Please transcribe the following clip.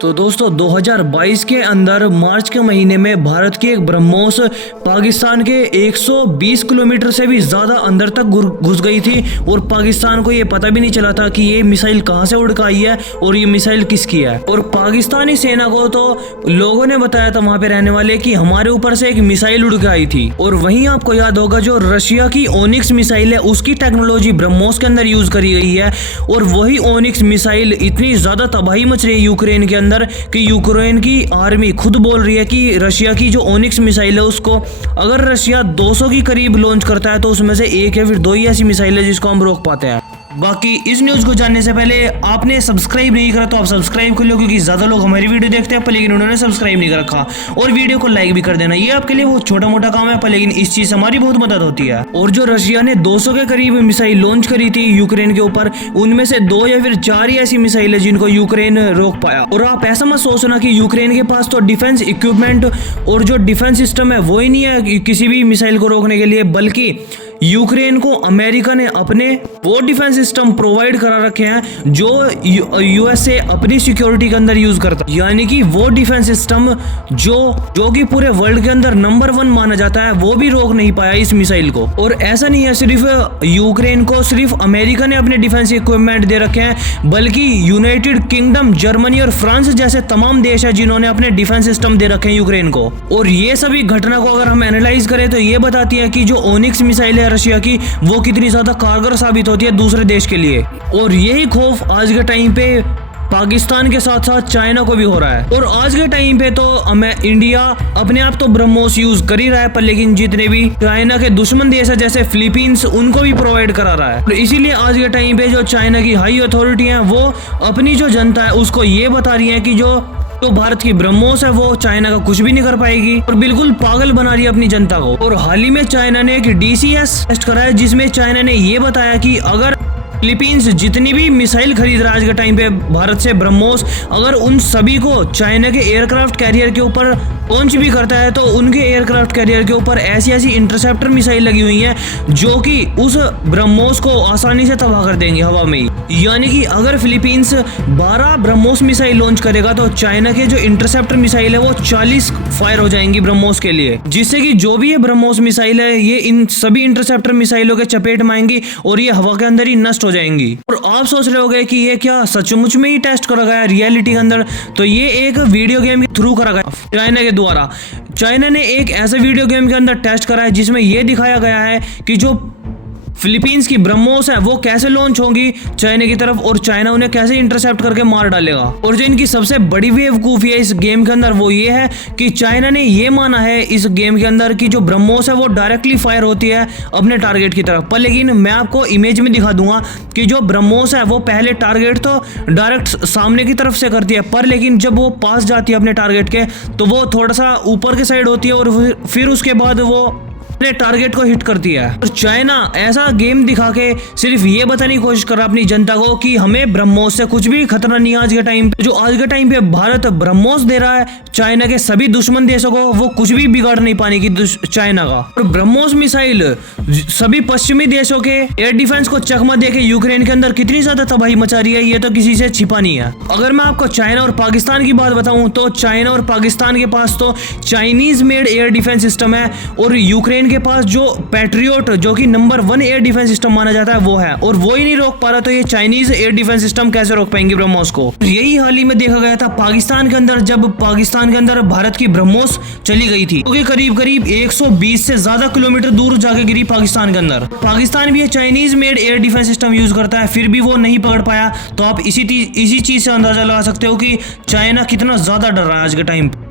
तो दोस्तों 2022 के अंदर मार्च के महीने में भारत की एक ब्रह्मोस पाकिस्तान के 120 किलोमीटर से भी ज़्यादा अंदर तक घुस गई थी और पाकिस्तान को ये पता भी नहीं चला था कि ये मिसाइल कहां से उड़ कर आई है और ये मिसाइल किसकी है। और पाकिस्तानी सेना को तो लोगों ने बताया था वहां पे रहने वाले कि हमारे ऊपर से एक मिसाइल उड़ के आई थी। और वहीं आपको याद होगा जो रशिया की ओनिक्स मिसाइल है उसकी टेक्नोलॉजी ब्रह्मोस के अंदर यूज करी गई है। और वही ओनिक्स मिसाइल इतनी ज़्यादा तबाही मच रही है यूक्रेन के कि यूक्रेन की आर्मी खुद बोल रही है कि रशिया की जो ओनिक्स मिसाइल है उसको अगर रशिया 200 की करीब लॉन्च करता है तो उसमें से एक या फिर दो ही ऐसी मिसाइल है जिसको हम रोक पाते हैं। बाकी इस न्यूज को जानने से पहले आपने सब्सक्राइब नहीं करा तो आप सब्सक्राइब कर लो, क्योंकि ज्यादा लोग हमारी वीडियो देखते हैं पर लेकिन उन्होंने सब्सक्राइब नहीं कर रखा। और वीडियो को लाइक भी कर देना, ये आपके लिए बहुत छोटा मोटा काम है पर लेकिन इस चीज से हमारी बहुत मदद होती है। और जो रशिया ने 200 के करीब मिसाइल लॉन्च करी थी यूक्रेन के ऊपर, उनमें से 2 या फिर 4 ही ऐसी मिसाइल है जिनको यूक्रेन रोक पाया। और आप ऐसा मत सोचना कि यूक्रेन के पास तो डिफेंस इक्विपमेंट और जो डिफेंस सिस्टम है वो ही नहीं है किसी भी मिसाइल को रोकने के लिए, बल्कि यूक्रेन को अमेरिका ने अपने वो डिफेंस सिस्टम प्रोवाइड करा रखे हैं जो यूएसए अपनी सिक्योरिटी के अंदर यूज करता है। यानी कि वो डिफेंस सिस्टम जो कि पूरे वर्ल्ड के अंदर नंबर 1 माना जाता है, वो भी रोक नहीं पाया इस मिसाइल को। और ऐसा नहीं है सिर्फ यूक्रेन को सिर्फ अमेरिका ने अपने डिफेंस इक्विपमेंट दे रखे हैं, बल्कि यूनाइटेड किंगडम, जर्मनी और फ्रांस जैसे तमाम देश है जिन्होंने अपने डिफेंस सिस्टम दे रखे हैं यूक्रेन को। और ये सभी घटना को अगर हम एनालाइज करें तो ये बताती है कि जो ओनिक्स मिसाइल है रशिया की वो कितनी ज्यादा कारगर साबित होती है दूसरे देश के लिए। और यही खौफ आज के टाइम पे पाकिस्तान के साथ साथ चाइना को भी हो रहा है। और आज के टाइम पे तो इंडिया अपने आप तो ब्रह्मोस यूज कर ही रहा है पर लेकिन जितने भी चाइना के दुश्मन देश है जैसे फिलीपींस उनको भी प्रोवाइड करा रहा है। और इसीलिए आज के टाइम पे जो चाइना की हाई अथॉरिटी है वो अपनी जो जनता है उसको ये बता रही है कि जो भारत की ब्रह्मोस है वो चाइना का कुछ भी नहीं कर पाएगी, और बिल्कुल पागल बना रही है अपनी जनता को। और हाल ही में चाइना ने एक DCS टेस्ट कराया जिसमें चाइना ने ये बताया कि अगर फिलीपींस जितनी भी मिसाइल खरीद रहा है आज के टाइम पे भारत से ब्रह्मोस, अगर उन सभी को चाइना के एयरक्राफ्ट कैरियर के ऊपर लॉन्च भी करता है तो उनके एयरक्राफ्ट कैरियर के ऊपर ऐसी ऐसी इंटरसेप्टर मिसाइल लगी हुई हैं जो कि उस ब्रह्मोस को आसानी से तबाह कर देंगे हवा में ही। यानी कि अगर फिलीपींस 12 ब्रह्मोस मिसाइल लॉन्च करेगा तो चाइना के जो इंटरसेप्टर मिसाइल है वो 40 फायर हो जाएंगी ब्रह्मोस के लिए, जिससे कि जो भी ये ब्रह्मोस मिसाइल है ये इन सभी इंटरसेप्टर मिसाइलों के चपेट में आएंगी और ये हवा के अंदर ही नष्ट हो जाएंगी। और आप सोच रहे होंगे कि ये क्या सचमुच में ही टेस्ट करा गया रियलिटी के अंदर? तो ये एक वीडियो गेम के थ्रू करा गया चाइना के द्वारा। चाइना ने एक ऐसे वीडियो गेम के अंदर टेस्ट करा है जिसमें यह दिखाया गया है कि जो फिलीपींस की ब्रह्मोस है वो कैसे लॉन्च होंगी चाइना की तरफ और चाइना उन्हें कैसे इंटरसेप्ट करके मार डालेगा। और जो इनकी सबसे बड़ी बेवकूफी है इस गेम के अंदर वो ये है कि चाइना ने ये माना है इस गेम के अंदर कि जो ब्रह्मोस है वो डायरेक्टली फायर होती है अपने टारगेट की तरफ। पर लेकिन मैं आपको इमेज में दिखा दूंगा कि जो ब्रह्मोस है वो पहले टारगेट तो डायरेक्ट सामने की तरफ से करती है, पर लेकिन जब वो पास जाती है अपने टारगेट के तो वो थोड़ा सा ऊपर के साइड होती है और फिर उसके बाद वो अपने टारगेट को हिट करती है। और चाइना ऐसा गेम दिखा के सिर्फ ये बताने की कोशिश कर रहा है अपनी जनता को कि हमें ब्रह्मोस से कुछ भी खतरा नहीं है। आज के टाइम पे जो आज के टाइम पे भारत ब्रह्मोस दे रहा है चाइना के सभी दुश्मन देशों को, वो कुछ भी बिगाड़ नहीं पाने की चाइना का। और ब्रह्मोस मिसाइल सभी पश्चिमी देशों के एयर डिफेंस को चकमा देके यूक्रेन के अंदर कितनी ज्यादा तबाही मचा रही है ये तो किसी से छिपा नहीं है। अगर मैं आपको चाइना और पाकिस्तान की बात बताऊं तो चाइना और पाकिस्तान के पास तो Chinese made air defence system है और यूक्रेन के पास जो पैट्रियोट जो कि नंबर 1 एयर डिफेंस सिस्टम माना जाता है वो है, और वो ही नहीं रोक पा रहा तो ये चाइनीज एयर डिफेंस सिस्टम कैसे रोक पाएंगे ब्रह्मोस को। यही हाल ही में देखा गया था पाकिस्तान के अंदर, जब पाकिस्तान के अंदर भारत की ब्रह्मोस चली गई थी तो करीब 120 से ज्यादा किलोमीटर दूर जाके गिरी पाकिस्तान के अंदर। पाकिस्तान भी Chinese made air defence system use करता है फिर भी वो नहीं पकड़ पाया। तो आप इसी चीज से अंदाजा लगा सकते हो कि चाइना कितना ज्यादा डर रहा है आज के टाइम पे।